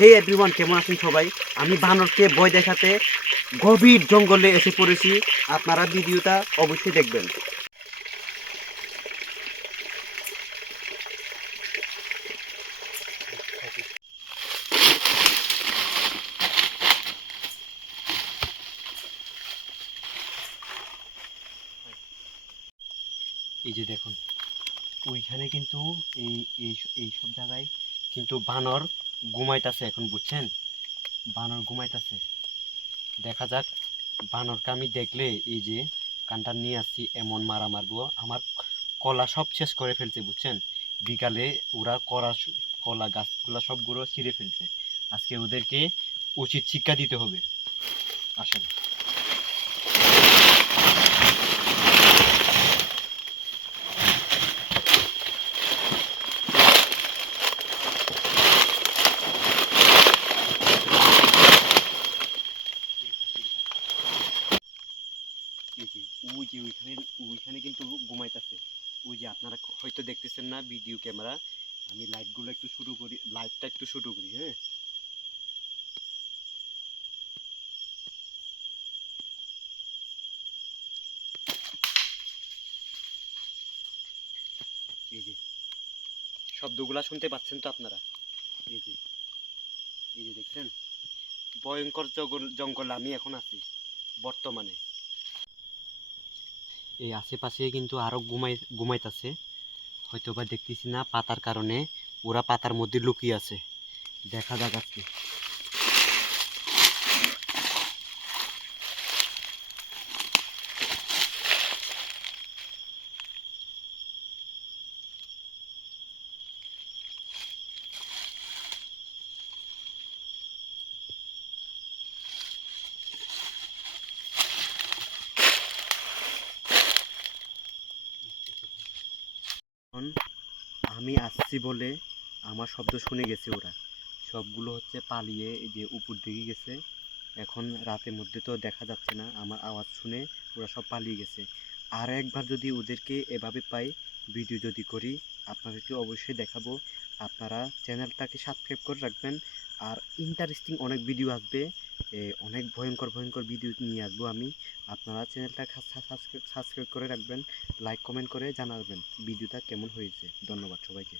হে everyone, কেমন আছেন সবাই? আমি বানরকে ভয় দেখাতে গভীর জঙ্গলে এসে পড়েছি। আপনারা ভিডিওটা অবশ্যই দেখবেন। এই যে দেখুন, ওইখানে কিন্তু এই এই এই সব জায়গায় কিন্তু বানর ঘুমাইতেছে এখন, বুঝছেন? বানর ঘুমাইতেছে। দেখা যাক, বানরকে আমি দেখলে এই যে কানটা নিয়ে আসছি, এমন মারা মারবো, আমার কলা সব শেষ করে ফেলছে, বুঝছেন? বিকালে ওরা কলা গাছগুলা সবগুলো ছিঁড়ে ফেলছে। আজকে ওদেরকে উচিত শিক্ষা দিতে হবে। আসেন। ওই যে ওইখানে কিন্তু ঘুমাইতেছে। ওই যে আপনারা হয়তো দেখতেছেন না ভিডিও ক্যামেরা, আমি লাইটটা একটু শুরু করি, হ্যাঁ। এই যে শব্দগুলা শুনতে পাচ্ছেন তো আপনারা? এই যে এই যে দেখছেন, ভয়ঙ্কর জঙ্গল আমি এখন আছি বর্তমানে। এই আশেপাশে কিন্তু আরো ঘুমাইতেছে, হয়তো বা দেখতেছি না পাতার কারণে। ওরা পাতার মধ্যে লুকিয়ে আছে, দেখা যাক আজকে। এখন আমি আসছি বলে আমার শব্দ শুনে গেছে ওরা, সবগুলো হচ্ছে পালিয়ে এই যে উপর দিকে গেছে। এখন রাতের মধ্যে তো দেখা যাচ্ছে না, আমার আওয়াজ শুনে ওরা সব পালিয়ে গেছে। আর একবার যদি ওদেরকে এভাবে পাই, ভিডিও যদি করি, আপনাদেরকে অবশ্যই দেখাবো। আপনারা চ্যানেলটাকে সাবস্ক্রাইব করে রাখবেন। আর ইন্টারেস্টিং অনেক ভিডিও আসবে, অনেক ভয়ঙ্কর ভয়ঙ্কর ভিডিও নিয়ে আসবো আমি। আপনারা চ্যানেলটা সাবস্ক্রাইব করে রাখবেন, লাইক কমেন্ট করে জানাবেন ভিডিওটা কেমন হয়েছে। ধন্যবাদ সবাইকে।